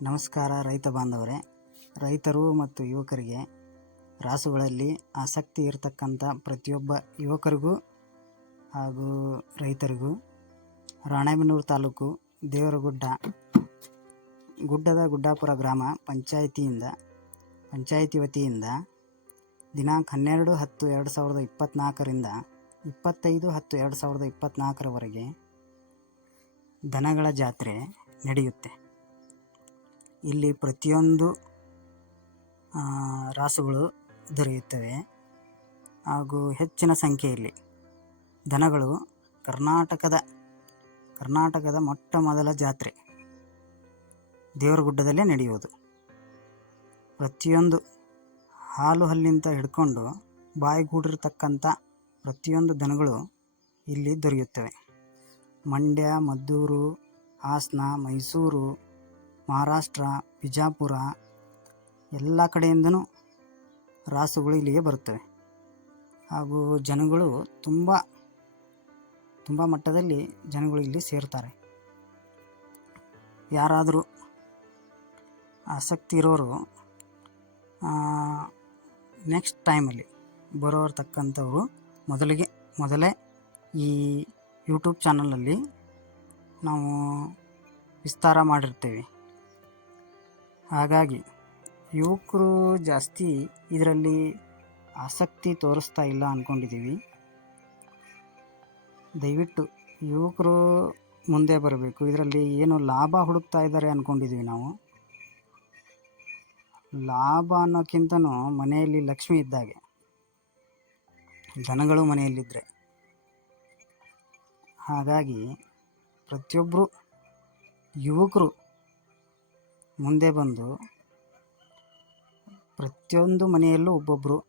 ನಮಸ್ಕಾರ ರೈತ ಬಾಂಧವರೇ. ರೈತರು ಮತ್ತು ಯುವಕರಿಗೆ ರಾಸುಗಳಲ್ಲಿ ಆಸಕ್ತಿ ಇರತಕ್ಕಂಥ ಪ್ರತಿಯೊಬ್ಬ ಯುವಕರಿಗೂ ಹಾಗೂ ರೈತರಿಗೂ ರಾಣೆಬೆನ್ನೂರು ತಾಲೂಕು ದೇವರಗುಡ್ಡ, ಗುಡ್ಡದ ಗುಡ್ಡಾಪುರ ಗ್ರಾಮ ಪಂಚಾಯಿತಿಯಿಂದ, ಪಂಚಾಯಿತಿ ವತಿಯಿಂದ ದಿನಾಂಕ ಹನ್ನೆರಡು ಹತ್ತು ಎರಡು ಸಾವಿರದ ಇಪ್ಪತ್ತ್ನಾಲ್ಕರಿಂದ ಇಪ್ಪತ್ತೈದು ಹತ್ತು ಎರಡು ಸಾವಿರದ ಇಪ್ಪತ್ತ್ನಾಲ್ಕರವರೆಗೆ ದನಗಳ ಜಾತ್ರೆ ನಡೆಯುತ್ತೆ. ಇಲ್ಲಿ ಪ್ರತಿಯೊಂದು ರಾಸುಗಳು ದೊರೆಯುತ್ತವೆ. ಹಾಗೂ ಹೆಚ್ಚಿನ ಸಂಖ್ಯೆಯಲ್ಲಿ ದನಗಳು ಕರ್ನಾಟಕದ ಕರ್ನಾಟಕದ ಮೊಟ್ಟ ಮೊದಲ ಜಾತ್ರೆ ದೇವರಗುಡ್ಡದಲ್ಲೇ ನಡೆಯುವುದು. ಪ್ರತಿಯೊಂದು ಹಾಲು ಹಲ್ಲಿಂದ ಹಿಡ್ಕೊಂಡು ಬಾಯಿಗೂಡಿರ್ತಕ್ಕಂಥ ಪ್ರತಿಯೊಂದು ದನಗಳು ಇಲ್ಲಿ ದೊರೆಯುತ್ತವೆ. ಮಂಡ್ಯ, ಮದ್ದೂರು, ಹಾಸನ, ಮೈಸೂರು ಮಹಾರಾಷ್ಟ್ರ, ಬಿಜಾಪುರ ಎಲ್ಲ ಕಡೆಯಿಂದನೂ ರಾಸುಗಳು ಇಲ್ಲಿಗೆ ಬರುತ್ತವೆ. ಹಾಗೂ ಜನಗಳು ತುಂಬ ತುಂಬ ಮಟ್ಟದಲ್ಲಿ ಜನಗಳು ಇಲ್ಲಿ ಸೇರ್ತಾರೆ. ಯಾರಾದರೂ ಆಸಕ್ತಿ ಇರೋರು ನೆಕ್ಸ್ಟ್ ಟೈಮಲ್ಲಿ ಬರೋರ್ತಕ್ಕಂಥವ್ರು ಮೊದಲಿಗೆ, ಮೊದಲೇ ಈ ಯೂಟ್ಯೂಬ್ ಚಾನಲಲ್ಲಿ ನಾವು ವಿಸ್ತಾರ ಮಾಡಿರ್ತೇವೆ. ಹಾಗಾಗಿ ಯುವಕರು ಜಾಸ್ತಿ ಇದರಲ್ಲಿ ಆಸಕ್ತಿ ತೋರಿಸ್ತಾ ಇಲ್ಲ ಅಂದ್ಕೊಂಡಿದ್ದೀವಿ ದಯವಿಟ್ಟು ಯುವಕರು ಮುಂದೆ ಬರಬೇಕು. ಇದರಲ್ಲಿ ಏನು ಲಾಭ ಹುಡುಕ್ತಾ ಇದ್ದಾರೆ ಅಂದ್ಕೊಂಡಿದ್ದೀವಿ ನಾವು. ಲಾಭ ಅನ್ನೋಕ್ಕಿಂತನೂ ಮನೆಯಲ್ಲಿ ಲಕ್ಷ್ಮಿ ಇದ್ದಾಗೆ. ದನಗಳು ಮನೆಯಲ್ಲಿದ್ದರೆ ಹಾಗಾಗಿ ಪ್ರತಿಯೊಬ್ಬರು ಯುವಕರು ಮುಂದೆ ಬಂದು ಪ್ರತಿಯೊಂದು ಮನೆಯಲ್ಲೂ ಒಬ್ಬೊಬ್ಬರು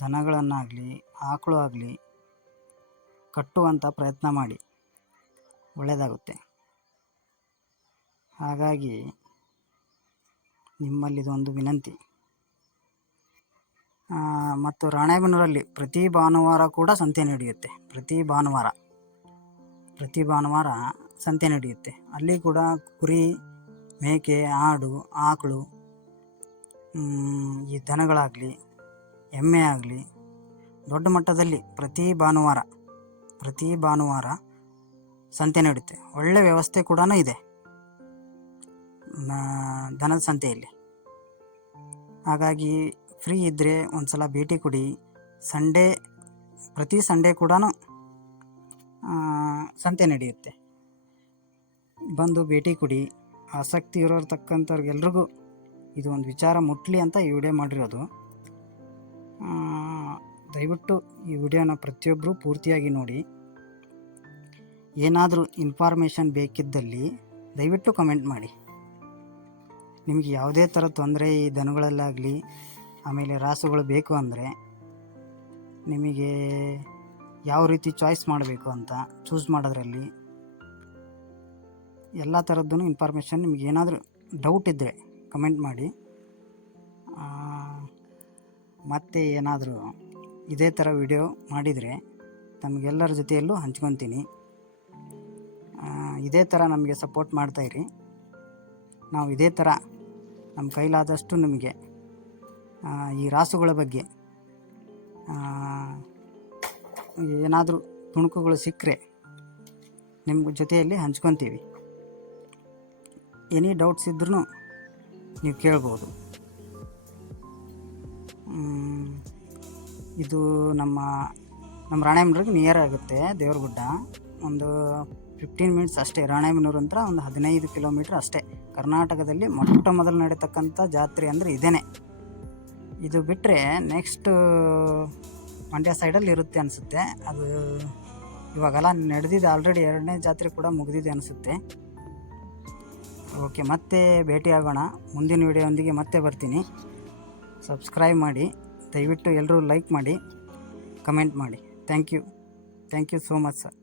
ದನಗಳನ್ನಾಗಲಿ, ಆಕಳು ಆಗಲಿ ಕಟ್ಟುವಂಥ ಪ್ರಯತ್ನ ಮಾಡಿ. ಒಳ್ಳೆಯದಾಗುತ್ತೆ. ಹಾಗಾಗಿ ನಿಮ್ಮಲ್ಲಿದೊಂದು ವಿನಂತಿ. ಮತ್ತು ರಾಣೇಬನೂರಲ್ಲಿ ಪ್ರತಿ ಭಾನುವಾರ ಕೂಡ ಸಂತೆ ನಡೆಯುತ್ತೆ. ಪ್ರತಿ ಭಾನುವಾರ. ಪ್ರತಿ ಭಾನುವಾರ ಸಂತೆ ನಡೆಯುತ್ತೆ. ಅಲ್ಲಿ ಕೂಡ ಕುರಿ ಮೇಕೆ, ಆಡು, ಆಕಳು ಈ ದನಗಳಾಗಲಿ ಎಮ್ಮೆ ಆಗಲಿ ದೊಡ್ಡ ಮಟ್ಟದಲ್ಲಿ ಪ್ರತಿ ಭಾನುವಾರ ಪ್ರತಿ ಭಾನುವಾರ ಸಂತೆ ನಡೆಯುತ್ತೆ. ಒಳ್ಳೆ ವ್ಯವಸ್ಥೆ ಕೂಡ ಇದೆ. ದನದ ಸಂತೆಯಲ್ಲಿ. ಹಾಗಾಗಿ ಫ್ರೀ ಇದ್ದರೆ ಒಂದು ಸಲ ಭೇಟಿ ಕೊಡಿ. ಸಂಡೇ, ಪ್ರತಿ ಸಂಡೇ ಕೂಡ ಸಂತೆ ನಡೆಯುತ್ತೆ. ಬಂದು ಭೇಟಿ ಕೊಡಿ. ಆಸಕ್ತಿ ಇರೋರ್ತಕ್ಕಂಥವ್ರಿಗೆಲ್ರಿಗೂ ಇದು ಒಂದು ವಿಚಾರ ಮುಟ್ಲಿ ಅಂತ ಈ ವಿಡಿಯೋ ಮಾಡಿರೋದು. ದಯವಿಟ್ಟು ಈ ವಿಡಿಯೋನ ಪ್ರತಿಯೊಬ್ಬರು ಪೂರ್ತಿಯಾಗಿ ನೋಡಿ. ಏನಾದರೂ ಇನ್ಫಾರ್ಮೇಷನ್ ಬೇಕಿದ್ದಲ್ಲಿ ದಯವಿಟ್ಟು ಕಮೆಂಟ್ ಮಾಡಿ. ನಿಮಗೆ ಯಾವುದೇ ಥರ ತೊಂದರೆ ಈ ದನಗಳಲ್ಲಾಗಲಿ, ಆಮೇಲೆ ರಾಸುಗಳು ಬೇಕು ಅಂದರೆ ನಿಮಗೆ ಯಾವ ರೀತಿ ಚಾಯ್ಸ್ ಮಾಡಬೇಕು ಅಂತ ಚೂಸ್ ಮಾಡೋದ್ರಲ್ಲಿ ಎಲ್ಲ ಥರದ್ದು ಇನ್ಫಾರ್ಮೇಷನ್ ನಿಮಗೆ ಏನಾದರೂ ಡೌಟ್ ಇದ್ದರೆ ಕಮೆಂಟ್ ಮಾಡಿ. ಮತ್ತೆ ಏನಾದರೂ ಇದೇ ಥರ ವಿಡಿಯೋ ಮಾಡಿದರೆ ತಮಗೆಲ್ಲರ ಜೊತೆಯಲ್ಲೂ ಹಂಚ್ಕೊತೀನಿ. ಇದೇ ಥರ ನಮಗೆ ಸಪೋರ್ಟ್ ಮಾಡ್ತಾಯಿರಿ ನಾವು ಇದೇ ಥರ ನಮ್ಮ ಕೈಲಾದಷ್ಟು ನಿಮಗೆ ಈ ರಾಸುಗಳ ಬಗ್ಗೆ ಏನಾದರೂ ತುಣುಕುಗಳು ಸಿಕ್ಕರೆ ನಿಮ್ಮ ಜೊತೆಯಲ್ಲಿ ಹಂಚ್ಕೊತೀವಿ. ಎನಿ ಡೌಟ್ಸ್ ಇದ್ರೂ ನೀವು ಕೇಳ್ಬೋದು. ಇದು ನಮ್ಮ ನಮ್ಮ ರಾಣೇಮನೂರಿಗೆ ನಿಯರ್ ಆಗುತ್ತೆ, ದೇವ್ರಗುಡ್ಡ. ಒಂದು ಫಿಫ್ಟೀನ್ ಮಿನಿಟ್ಸ್ ಅಷ್ಟೇ ರಾಣೆಬೆನ್ನೂರು ಅಂತ ಒಂದು ಹದಿನೈದು ಕಿಲೋಮೀಟ್ರ್ ಅಷ್ಟೇ. ಕರ್ನಾಟಕದಲ್ಲಿ ಮೊಟ್ಟ ಮೊದಲು ನಡೀತಕ್ಕಂಥ ಜಾತ್ರೆ ಅಂದರೆ ಇದೇನೆ. ಇದು ಬಿಟ್ಟರೆ ನೆಕ್ಸ್ಟ್ ಮಂಡ್ಯ ಸೈಡಲ್ಲಿ ಇರುತ್ತೆ ಅನಿಸುತ್ತೆ. ಅದು ಇವಾಗೆಲ್ಲ ನಡೆದಿದೆ ಆಲ್ರೆಡಿ ಎರಡನೇ ಜಾತ್ರೆ ಕೂಡ ಮುಗಿದಿದೆ ಅನಿಸುತ್ತೆ. ಓಕೆ, ಮತ್ತೆ ಭೇಟಿಯಾಗೋಣ. ಮುಂದಿನ ವಿಡಿಯೋಂದಿಗೆ ಮತ್ತೆ ಬರ್ತೀನಿ. ಸಬ್ಸ್ಕ್ರೈಬ್ ಮಾಡಿ, ದಯವಿಟ್ಟು ಎಲ್ಲರೂ ಲೈಕ್ ಮಾಡಿ ಕಮೆಂಟ್ ಮಾಡಿ. Thank you thank you so much sir